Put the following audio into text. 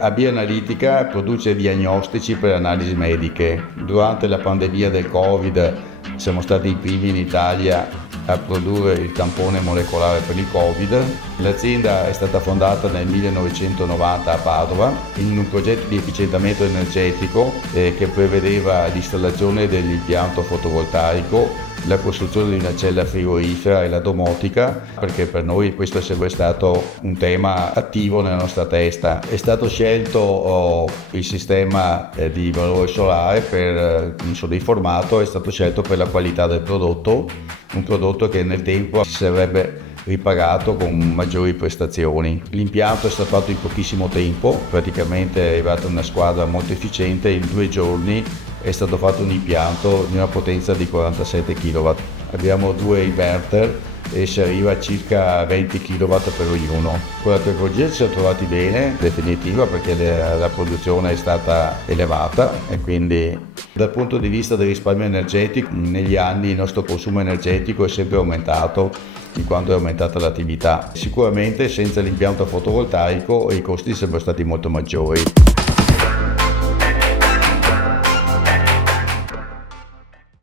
AB Analitica produce diagnostici per analisi mediche. Durante la pandemia del Covid siamo stati i primi in Italia a produrre il tampone molecolare per il Covid. L'azienda è stata fondata nel 1990 a Padova in un progetto di efficientamento energetico che prevedeva l'installazione dell'impianto fotovoltaico, la costruzione di una cella frigorifera e la domotica, perché per noi questo è sempre stato un tema attivo nella nostra testa. È stato scelto il sistema di valore solare mi sono informato, è stato scelto per la qualità del prodotto, un prodotto che nel tempo si sarebbe ripagato con maggiori prestazioni. L'impianto è stato fatto in pochissimo tempo, praticamente è arrivata una squadra molto efficiente, in 2 giorni è stato fatto un impianto di una potenza di 47 kW. Abbiamo 2 inverter e si arriva a circa 20 kW per ognuno. Con la tecnologia ci siamo trovati bene, in definitiva, perché la produzione è stata elevata e quindi dal punto di vista del risparmio energetico negli anni il nostro consumo energetico è sempre aumentato in quanto è aumentata l'attività. Sicuramente senza l'impianto fotovoltaico i costi sarebbero stati molto maggiori.